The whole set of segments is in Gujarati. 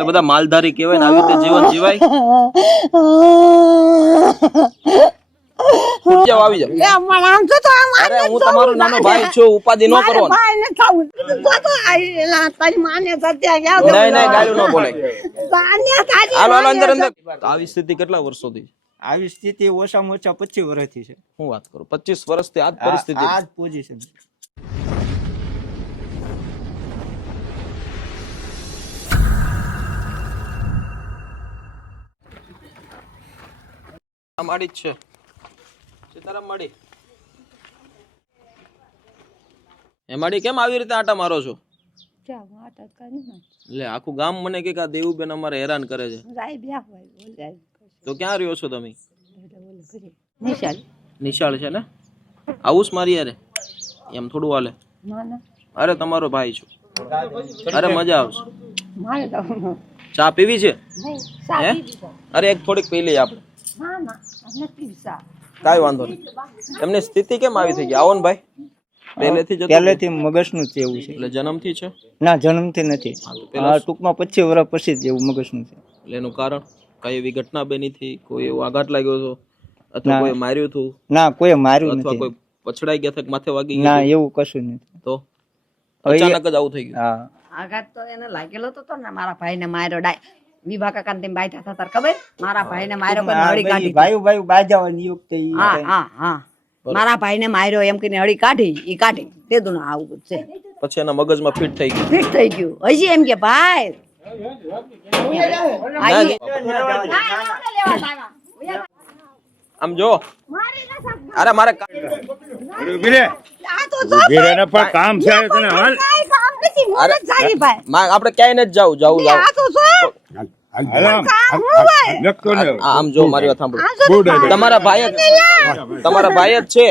આપણે બધા માલધારી કહેવાય ને, આવી રીતે જીવન જીવાય. જાવ, આવી જાવ. અરે હું તમારો નાનો ભાઈ છું, ઉપાધિ ન કરો. નહીં ગાળું ન બોલે. હાલો હાલો અંદર અંદર. આવી સ્થિતિ કેટલા વર્ષોથી? આવી સ્થિતિ ઓછામાં ઓછા 25 વર્ષથી છે. હું વાત કરું, 25 વર્ષથી આ જ પરિસ્થિતિ, આ જ પોઝિશન. માડી જ છે સીતારામ માડી. એ માડી કેમ આવી રીતે આટા મારો છો? લે આખું ગામ મને કે આ દેવુબેન અમારે હેરાન કરે છે. તો ક્યાં રહ્યો છો તમે? નિશાળ છે ને? આવું મારી યારે એમ થોડું હાલે. અરે તમારો ભાઈ છું. અરે મજા આવશે. ચા પીવી છે? હે અરે એક થોડીક પી લઈએ આપણે. કાઈ વાંધો નહીં. એમની સ્થિતિ કેમ આવી થઈ ગઈ? આવો ને ભાઈ. પહેલેથી મગજનું છે એવું છે. એટલે જન્મથી છે? ના જન્મથી નથી, ટૂંકમાં 25 વર્ષ પછી જ એવું મગજનું છે. એટલે એનું કારણ કઈ એવી ઘટના બની હતી? કોઈ એવો આઘાત લાગ્યો હતો અથવા કોઈ માર્યું હતું? ના કોઈ માર્યું અથવા નથી. કોઈ પછડાઈ ગયા હતા, માથે વાગી ના ગયું? એવું કશું નથી. તો અચાનક જ આવું થઈ ગયું? હા આઘાત તો એને લાગેલો તો ને. મારા ભાઈને માર્યો ડાય વિભા કાકા ને બાઈઠા હતા તાર ખબર? મારા ભાઈને માર્યો કે હળી કાઢી. ભાઈ બાજાવાની યુક્ત હા હા હા મારા ભાઈને માર્યો એમ કહીને હળી કાઢી, ઈ કાઢી તેદું ના આવું છે. પછી એના મગજમાં ફિટ થઈ ગયું. ફિટ થઈ ગયું. હજી એમ કે ભાઈ આમ જો. અરે મારે કામ છે તને હાલ. આપણે ક્યાંય નથી જાવું. આમ જો મારી વાત સાંભળો. તમારા ભાઈ જ છે.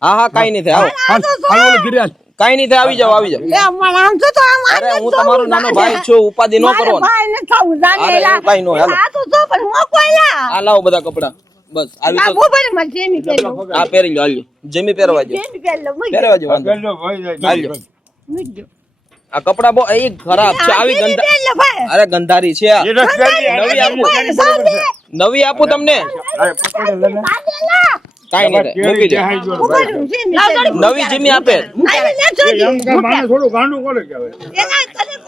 હા હા કઈ નહીં થાય. કઈ નહીં થાય, આવી જાવ. અરે હું તમારો નાનો ભાઈ છું, ઉપાધિ ન કરો. અરે કઈ નો. આ લાવો બધા કપડા. બસ આવી તો આ પહેરી લો. હાલ્યો જેમી પહેરવા જો. આ કપડા બહુ એ ખરાબ છે. આવી ગંધા. અરે ગંધારી છે. નવી આપું તમને. કાઈ નહીં મૂકી દે. નવી જીમી આપે.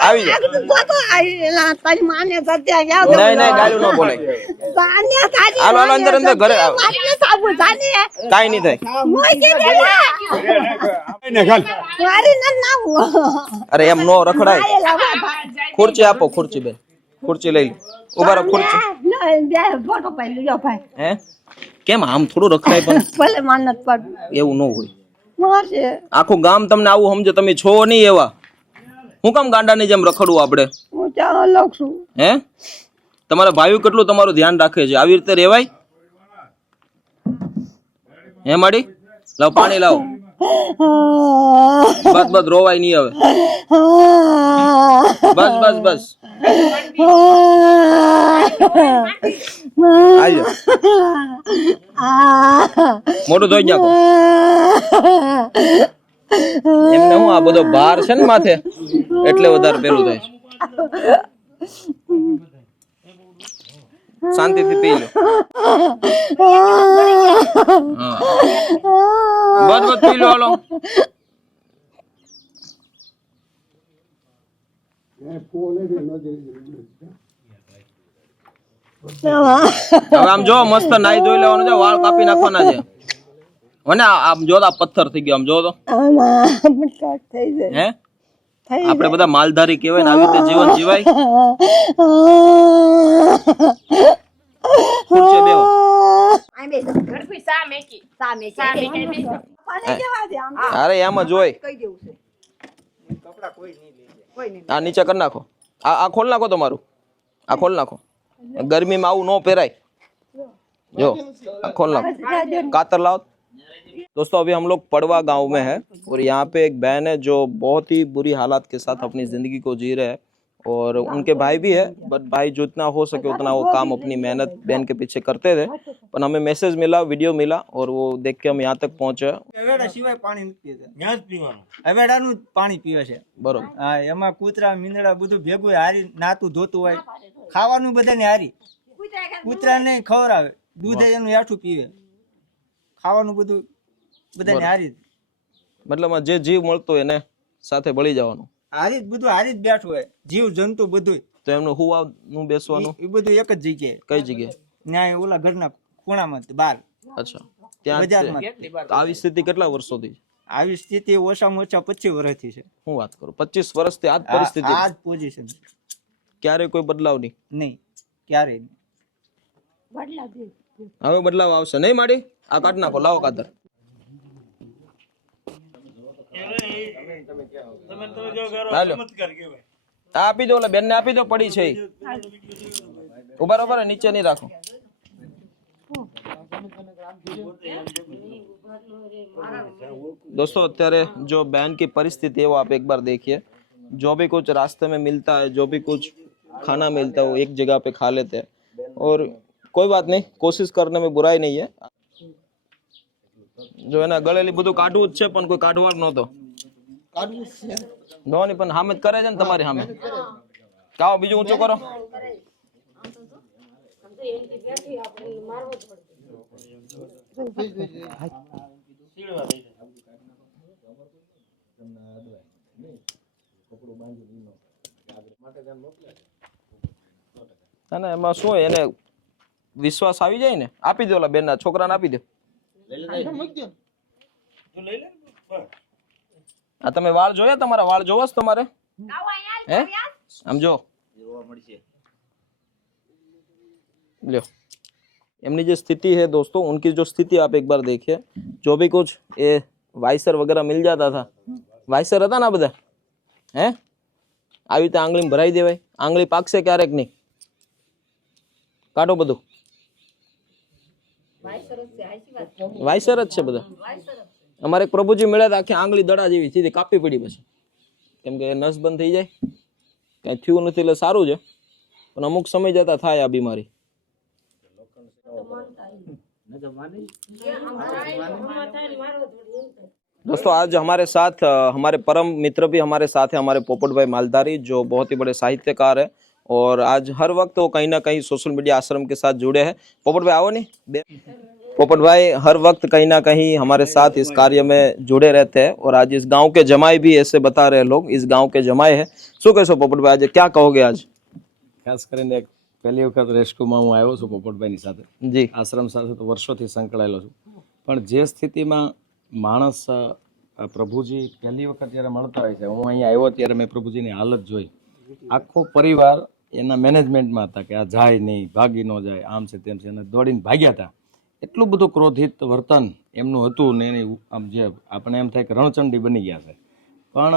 આવી જા. નહીં ગાળું ન બોલે. હાલો હાલો અંદર અંદર ઘરે આવો. કાઈ નહીં થાય. અરે એમ નો રખડાય. ખુરચી આપો. ખુરચી બેન, ખુરચી લઈ લો. ઉભા રહો. ખુરચી હે કેમ આમ થોડું રખડાય? પણ ભલે માનત પર એવું ન હોય. આખું ગામ તમને આવું સમજે, તમે છો નહીં એવા. હું કામ ગાંડાની જેમ રખડવું આપણે? હે તમારા ભાઈઓ કેટલું તમારું ધ્યાન રાખે છે. આવી રીતે રેવાય? હે માડી લાવ પાણી લાવ. બસ રોવાય નહીં હવે. બસ મોટું ધોઈ નાખો. એમને હું આ બધો ભાર છે ને માથે, એટલે વધારે પેલું થાય. શાંતિથી પી લો. બસ પી લો. હાલો હવે આમ જો મસ્ત નાઈ ધોઈ લેવાનું છે. વાળ કાપી નાખવાના છે. અને આમ જો આ પથ્થર થઈ ગયો. આમ જો તો હે આપણે બધા માલધારી કહેવાય ને, આવી રીતે જીવન જીવાય. ખુરચે બેહો. અરે એમ જ હોય. આ નીચે કરી નાખો. આ ખોલ નાખો તમારું. આ ખોલ નાખો. गर्मी में आવું न પહેરાય. जो खोल लो, कातर लाओ। दोस्तों अभी हम लोग पड़वा गांव में हैं और यहाँ पे एक बहन है जो बहुत ही बुरी हालात के साथ अपनी ज़िंदगी को जी रहे हैं और उनके भाई भी है, बट भाई जितना हो सके उतना वो काम अपनी मेहनत बहन के पीछे करते थे। पर हमें मैसेज मिला, वीडियो मिला और वो देख के हम यहाँ तक पहुंचे। એવેડા સિવાય પાણી નથી પીતા, ત્યાં જ પીવાનું. એવેડાનું જ પાણી પીવે છે। बरोबर। હા, એમાં કૂતરા મીંદડા બધું ભેગું હોય, હારી નાતું ધોતું હોય, ખાવાનું બધાને હારી, કૂતરાને ખવડાવે, દૂધ એનું હેઠું પીવે, ખાવાનું બધું બધાને હારી मतलब जे जीव મળતો એને સાથે ભળી જવાનું, હારી જ બધું હારી જ બેઠું હોય, જીવ જંતુ બધું। તો એમનું હુવાનું બેસવાનું એ બધું એક જ જગ્યાએ, કઈ જગ્યાએ? ન્યાય ઓલા ઘરના ખૂણામાં જ બહાર અચ્છા, ત્યાં બજારમાં। તો આવી સ્થિતિ કેટલા વર્ષોથી? આવી સ્થિતિ ઓછામાં ઓછા 25 વર્ષથી છે। હું વાત કરું, 25 વર્ષથી આ જ પરિસ્થિતિ, આ જ પોઝિશન, ક્યારે કોઈ બદલાવ નહીં? નહીં ક્યારેય નહીં। હવે બદલાવ આવશે નહીં? માડી આ કાઢ નાખો, લાવો કાતર। હાલો, આ આપી દો, ઓલા બેન ને આપી દો, પડી છે ઈ। ઉભા રહો, નીચે નહીં રાખો। दोस्तों અત્યારે जो बहन की परिस्थिति है वो आप एक बार देखिए। जो भी कुछ रास्ते में मिलता है, जो भी कुछ खाना मिलता है वो एक जगह पे खा लेते हैं। और कोई बात नहीं, कोशिश करने में बुराई नहीं है। जो है ना गळेली બધું કાઢવું જ છે, પણ કોઈ કાઢવા નહોતો નો ની, પણ હામે જ કરે છે ને તમારી સામે। કાઓ બીજું ઊંચું કરો। ના એમાં શું હોય, એને વિશ્વાસ આવી જાય ને, આપી દો ઓલા બેનના છોકરાને આપી દો। આ તમે વાળ જોયા? તમારા વાળ જોવા છે તમારે? હે આમ જો लो, एमनी जो स्थिति है दोस्तों, उनकी जो स्थिति आप एक बार देखिए। जो भी कुछ ये वाइसर वगैरह मिल जाता था, वाइसर था ना બધા, હે આવી રીતે આંગળી ભરાઈ દેવાય, આંગળી પાકશે ક્યારેક નહીં, કાઢો બધું, વાઇસર જ છે બધા। અમારે એક પ્રભુજી મળ્યા હતા, આખી આંગળી દડા જેવી સીધી કાપી પડી પછી, કેમ કે નસ બંધ થઈ જાય, કઈ થયું નથી એટલે સારું છે, પણ અમુક સમય જતા થાય આ બીમારી। दोस्तों आज हमारे साथ हमारे परम मित्र भी हमारे साथ है, हमारे पोपट भाई मालधारी, जो बहुत ही बड़े साहित्यकार है और आज हर वक्त वो कहीं ना कहीं सोशल मीडिया आश्रम के साथ जुड़े हैं। पोपट भाई आओ नहीं। पोपट भाई हर वक्त कहीं ना कहीं हमारे साथ इस कार्य में जुड़े रहते हैं और आज इस गांव के जमाई भी ऐसे बता रहे लोग, इस गांव के जमाई है। शू कहो पोपट भाई, आज क्या कहोगे? आज ખાસ કરીને પહેલી વખત રેસ્ક્યુમાં હું આવ્યો છું પોપટભાઈની સાથે, जी આશ્રમ સાથે તો વર્ષોથી સંકળાયેલો છું, પણ જે સ્થિતિમાં માણસ પ્રભુજી પહેલી વખત જ્યારે મળતા હોય છે, હું અહીંયા આવ્યો ત્યારે મેં પ્રભુજીની હાલત જોઈ, આખો પરિવાર એના મેનેજમેન્ટમાં હતા કે આ જાય નહીં, ભાગી ન જાય, આમ છે તેમ છે, અને દોડીને ભાગ્યા હતા। એટલું બધું ક્રોધિત વર્તન એમનું હતું ને એની આમ જે આપણે એમ થાય કે રણચંડી બની ગયા છે। પણ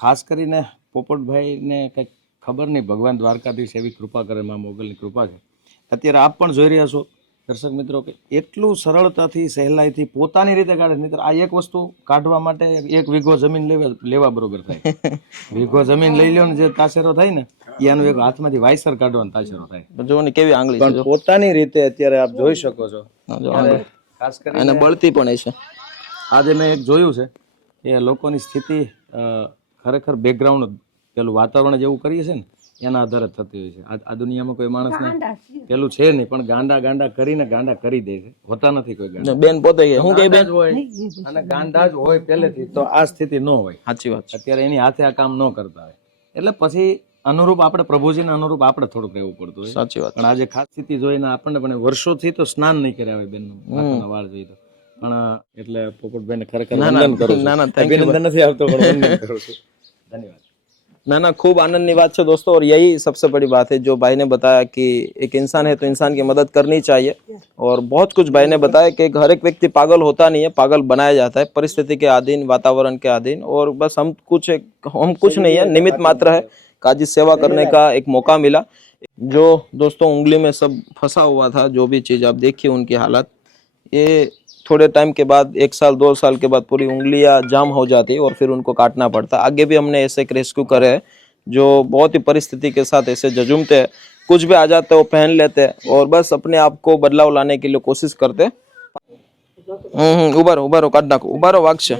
ખાસ કરીને પોપટભાઈને કંઈક ખબર નહીં, ભગવાન દ્વારકાધીશ એવી કૃપા કરે, મા મોગલની કૃપા છે। અત્યારે આપ પણ જોઈ રહ્યા છો દર્શક મિત્રો કે એટલું સરળતાથી સહેલાઈથી પોતાની રીતે કાઢે। નહીં આ એક વસ્તુ કાઢવા માટે 1 વીઘો જમીન લેવા બરોબર થાય, વીઘો જમીન લઈ લ્યો ને જે તાસેરો થાય ને, એનું એક હાથમાંથી વાઇસર કાઢવાનો તાસેરો થાય। જો ને કેવી આંગળી છે, પણ પોતાની રીતે અત્યારે આપ જોઈ શકો છો, ખાસ કરીને અને બળતી પણ છે। આજે મેં એક જોયું છે કે લોકોની સ્થિતિ ખરેખર બેકગ્રાઉન્ડ પેલું વાતાવરણ જેવું કરીએ છે ને એના આધારે થતી હોય છે। આ દુનિયામાં કોઈ માણસને પેલું છે નહીં, પણ ગાંડા ગાંડા કરીને ગાંડા કરી દે છે, હોતા નથી કોઈ ગાંડા। બેન પોતે હું કઈ બેન હોય અને ગાંડા જ હોય પહેલેથી, તો આ સ્થિતિ ન હોય। સાચી વાત છે। અત્યારે એની હાથે આ કામ ન કરતા હોય, એટલે પછી અનુરૂપ આપણે પ્રભુજીને અનુરૂપ આપણે થોડુંક રહેવું પડતું હોય। સાચી વાત। પણ આજે ખાસ સ્થિતિ જોઈને આપણને પણ વર્ષોથી તો સ્નાન નહીં કર્યા હોય બેનનું માથાના વાળ જોઈ તો, પણ એટલે પોપટભાઈને ખરેખર વંદન કરું છું। અભિનંદન નથી આવતો, પણ વંદન કરું છું। ધન્યવાદ। ना ना खूब आनंद की बात है दोस्तों, और यही सबसे बड़ी बात है जो भाई ने बताया कि एक इंसान है तो इंसान की मदद करनी चाहिए। और बहुत कुछ भाई ने बताया कि हर एक व्यक्ति पागल होता नहीं है, पागल बनाया जाता है परिस्थिति के अधीन, वातावरण के अधीन। और बस हम कुछ नहीं है, निमित्त मात्र है। आज सेवा करने का एक मौका मिला। जो दोस्तों उंगली में सब फंसा हुआ था, जो भी चीज़ आप देखिए उनकी हालत, ये थोड़े टाइम के बाद 1 साल 2 साल के बाद पूरी उंगलियां जाम हो जाती और फिर उनको काटना पड़ता। आगे भी हमने ऐसे एक रेस्क्यू करे हैं जो बहुत ही परिस्थिति के साथ ऐसे जजूमते हैं, कुछ भी आ जाते हैं वो पहन लेते हैं और बस अपने आप को बदलाव लाने के लिए कोशिश करते हैं। उबारो काट नाखो, उबारो वागशे,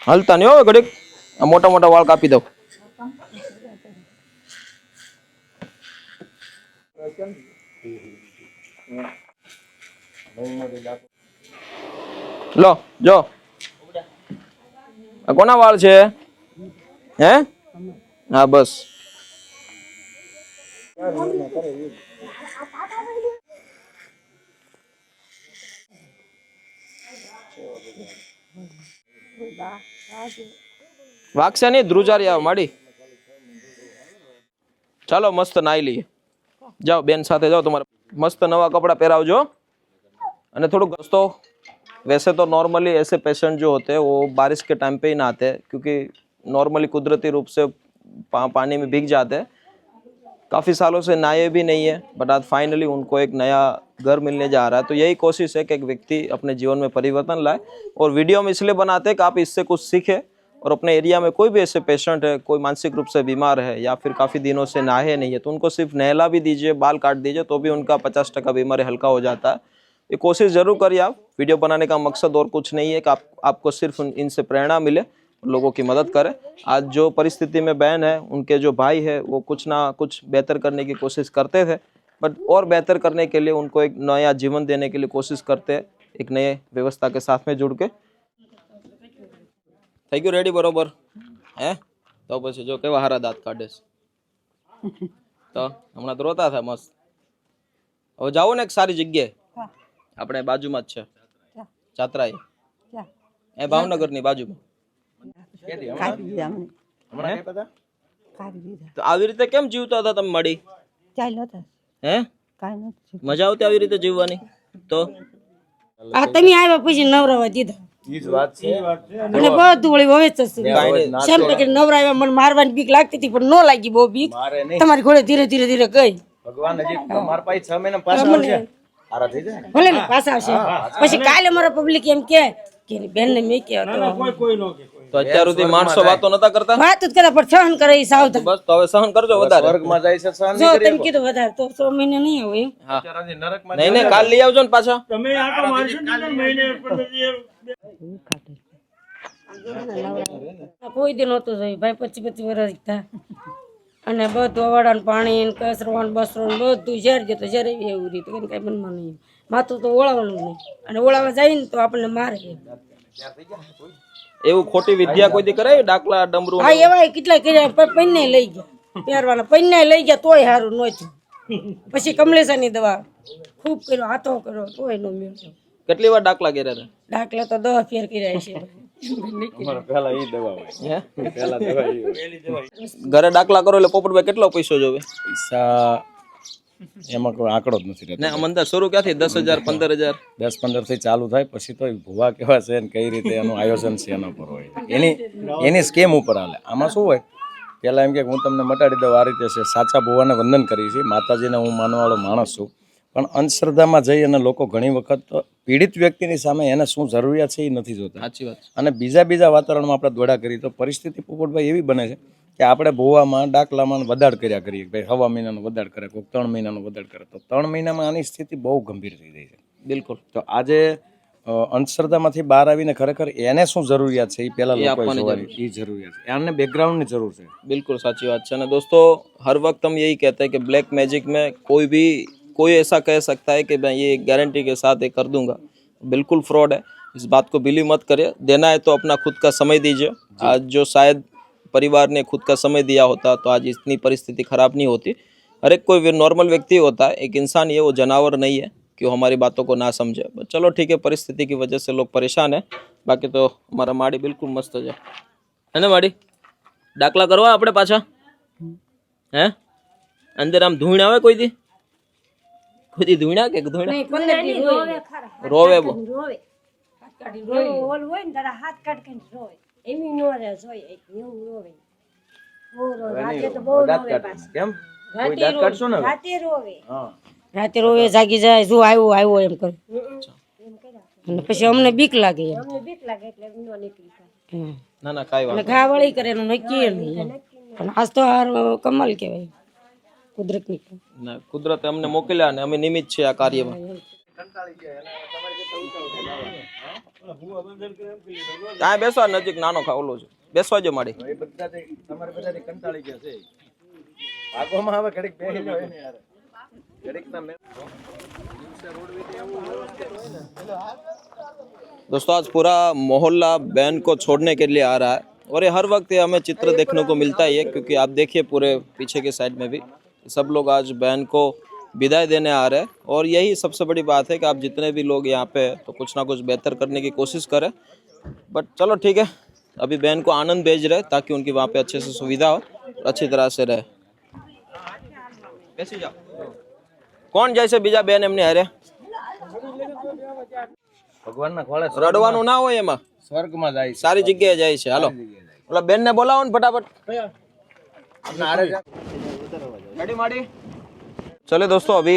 हलता नहीं हो घड़ीक, मोटा मोटा वाल कापी दो। लो जो આ કોના વાળ છે હે? હા બસ વાગશે નહીં, ધ્રુજારી આવ માડી. ચાલો મસ્ત નાઈ લઈએ, જાઓ બેન સાથે જાઓ, તમારે મસ્ત નવા कपड़ा પહેરાવજો અને થોડુંક દોસ્તો वैसे तो नॉर्मली ऐसे पेशेंट जो होते हैं वो बारिश के टाइम पे ही नहाते हैं क्योंकि नॉर्मली कुदरती रूप से पानी में भीग जाते हैं। काफ़ी सालों से नहाए भी नहीं है बट आज फाइनली उनको एक नया घर मिलने जा रहा है। तो यही कोशिश है कि एक व्यक्ति अपने जीवन में परिवर्तन लाए और वीडियो हम इसलिए बनाते हैं कि आप इससे कुछ सीखें और अपने एरिया में कोई भी ऐसे पेशेंट है, कोई मानसिक रूप से बीमार है या फिर काफ़ी दिनों से नहाए नहीं है, तो उनको सिर्फ नहला भी दीजिए, बाल काट दीजिए तो भी उनका 50% बीमारी हल्का हो जाता है। ये कोशिश जरूर करिए आप। वीडियो बनाने का मकसद और कुछ नहीं है कि आपको सिर्फ इनसे प्रेरणा मिले, लोगों की मदद करें। आज जो परिस्थिति में बहन है, उनके जो भाई है वो कुछ ना कुछ बेहतर करने की कोशिश करते थे बट और बेहतर करने के लिए उनको एक नया जीवन देने के लिए कोशिश करते हैं, एक नए व्यवस्था के साथ में जुड़ के। थैंक यू रेडी बरोबर है तो પછી જો કેવા હારા દાંત કાઢે તો હમણાં તો રોતા હતા મસ્ત। હવે જાઓ ને એક સારી જગ્યાએ, આપણે બાજુમાં જ છે ચાતરાઈ, એ ભાવનગરની બાજુમાં। તો આવી રીતે કેમ જીવતા હતા તમે મળી? હે મજા આવતી આવી રીતે જીવવાની? તો આ તમે આવ્યા પછી નવરાવા દીધા અને બધું વળી હવે સેમ કે નવરાવા મને મારવાની બીક લાગતી હતી પણ નો લાગી બહુ બીક તમારી ઘોડે ધીરે ધીરે ધીરે ગઈ। ભગવાન હજી તમારા પાસે 6 મહિના પાછા આવશે, આરા થઈ જાય ભલે ને પાછા આવશે। પછી કાલે મારા પબ્લિક એમ કે બેન ને મેં કે તો અત્યાર સુધી માણસો વાતો નતા કરતા? વાત જ કરે પણ સહન કરે એ સાવધાન। બસ તો હવે સહન કરજો વધારે। સ્વર્ગમાં જાય છે સહન જો તમે કીધું વધારે તો 6 મહિને નહીં આવે એમ। હા નહીં નહીં કાલ લઈ આવજો ને પાછા। તમે આટો મારશો ને મહિને કોઈ દી નહોતું જોયું ભાઈ, 25 વર્ષ થયા અને બધું અવાડાનું પાણી કસરવાનું બસરવાનું બધું ઝેર ગયું તો ઝેર એવું રીતે કઈ મનમાં નહીં, માથું તો ઓળાવવાનું નહીં અને ઓળાવા જાય ને તો આપણને મારે। એવું ખોટી વિદ્યા કોઈ દી કરાય? ડાકલા ડમરું? હા એવા કેટલા કર્યા, પૈને લઈ ગયા પહેરવાના, પૈને લઈ ગયા તોય સારું નહોતું। પછી કમલેશાની દવા ખૂબ કર્યો, હાથો કર્યો તોય ન મળ્યો। કેટલી વાર ડાકલા કર્યા હતા? ડાકલા તો 10 ફેર કર્યા છે। પહેલા ઈ દવા હોય, પહેલા દવા ઈ હોય। ઘરે ડાકલા કરો એટલે પોપટભાઈ કેટલો પૈસો જોવે? પૈસા એમાં કોઈ આંકડો જ નથી રહેતો ને અમંદા શરૂ ક્યાંથી? 10,000 15,000? 10-15 થી ચાલુ થાય, પછી તો ભૂવા કેવા છે ને કઈ રીતે એનું આયોજન છે એના પર હોય, એની સ્કીમ ઉપર હાલે। આમાં શું હોય, પેલા એમ કે હું તમને મટાડી દઉં, આ રીતે છે। સાચા ભૂવાને વંદન કરી છે, માતાજીને હું માનવાવાળો માણસ છું, પણ અંધશ્રદ્ધામાં જઈ અને લોકો ઘણી વખત પીડિત વ્યક્તિની સામે એને શું જરૂરિયાત છે એ નથી જોતા। સાચી વાત। અને બીજા વાતાવરણમાં આપણે દોડા કરી તો પરિસ્થિતિ પોપટભાઈ એવી બને છે કે આપણે ભૂવામાં ડાકલામાં વદાડ કર્યા કરીએ, ભાઈ 6 મહિનાનો વદાડ કરે, કોઈ 3 મહિનાનો વદાડ કરે, તો 3 મહિનામાં આની સ્થિતિ બહુ ગંભીર થઈ જાય છે। બિલકુલ। તો આજે અંધશ્રદ્ધામાંથી બહાર આવીને ખરેખર એને શું જરૂરિયાત છે એ પહેલા લોકોએ જોવાની એ જરૂરિયાત છે, એને બેકગ્રાઉન્ડની જરૂર છે। बिल्कुल साची बात है। दोस्तों हर वक्त हम यही कहते हैं कि ब्लैक मैजिक में कोई ऐसा कह सकता है कि मैं ये गारंटी के साथ ये कर दूंगा, बिल्कुल फ्रॉड है। इस बात को बिलीव मत करिए। देना है तो अपना खुद का समय दीजिए। आज जो शायद परिवार ने खुद का समय दिया होता तो आज इतनी परिस्थिति खराब नहीं होती। हर एक कोई नॉर्मल व्यक्ति होता है, एक इंसान ये वो जानवर नहीं है कि वो हमारी बातों को ना समझे। बट चलो ठीक है, परिस्थिति की वजह से लोग परेशान है, बाकी तो हमारा माड़ी बिल्कुल मस्त है ना माड़ी? डाकला करवा अपने पाछा है अंदर आम धूण आवे कोई दी धूणा के धूणा रोवे वो ઓલ હોય ને તારા હાથ કાઢીને રોય એમી નો રે જોય એવું રોવે રાતે તો બહુ રોવે પાછો કેમ કોઈ દાંત કાઢશો ને રાતે રોવે રાતે રોવે, જાગી જાય, જો આવ્યો એમ કરે અને પછી અમને બીક લાગે એમ। અમને બીક લાગે એટલે નો નીકળી જાય। ના ના કાઈ વાત ઘા વળી કરે એનું નક્કી નહીં। પણ આજ તો હાર કમાલ કહેવાય કુદરતની. ને કુદરતે અમને મોકલ્યા ને અમે નિમિત્ત છે આ કાર્યમાં. ત્યાં બેસવા નજીક નાનો ઓલો છે, બેસવા જો માડી. તમારે બધાથી કંટાળી ગયા છે. ભાગોમાં હવે ઘડીક બેસી જાઓ એને યાર. ઘડીકના दोस्तों आज पूरा मोहल्ला बहन को छोड़ने के लिए आ रहा है और ये हर वक्त ये हमें चित्र देखने को मिलता ही है, क्योंकि आप देखिए पूरे पीछे के साइड में भी सब लोग आज बहन को विदाई देने आ रहे हैं। और यही सबसे बड़ी बात है कि आप जितने भी लोग यहाँ पे तो कुछ ना कुछ बेहतर करने की कोशिश करें। बट चलो ठीक है, अभी बहन को आनंद भेज रहे ताकि उनकी वहाँ पे अच्छे से सुविधा हो, अच्छी तरह से रहे। બેસી જાઓ. કોણ જાય છે બીજા બેન એમની હારે? ભગવાનના ખોળે રડવાનું ના હોય એમાં, સ્વર્ગમાં જાય છે. સારી જગ્યાએ જાય છે. હાલો ઓલા બેન ને બોલાવો ને फटाफट. गाड़ी माड़ी. चले दोस्तों, अभी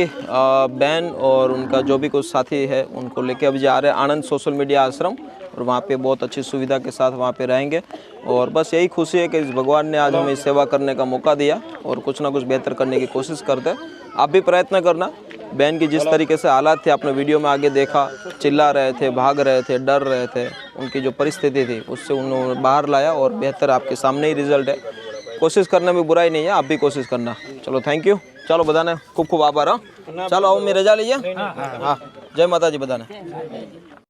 बहन और उनका जो भी कुछ साथी है उनको लेके अभी जा रहे हैं आनंद सोशल मीडिया आश्रम, और वहाँ पे बहुत अच्छी सुविधा के साथ वहाँ पे रहेंगे। और बस यही खुशी है कि इस भगवान ने आज हमें सेवा करने का मौका दिया और कुछ ना कुछ बेहतर करने की कोशिश करते हैं। आप भी प्रयत्न करना। बहन की जिस तरीके से हालात थे आपने वीडियो में आगे देखा, चिल्ला रहे थे, भाग रहे थे, डर रहे थे, उनकी जो परिस्थिति थी उससे उन्होंने बाहर लाया और बेहतर आपके सामने ही रिजल्ट है। कोशिश करने में बुराई नहीं है, आप भी कोशिश करना। चलो थैंक यू. चलो बधाने खूब खूब आभार. चलो आओ, मेरी रजा लीजिए. हाँ, जय माता जी बधाने.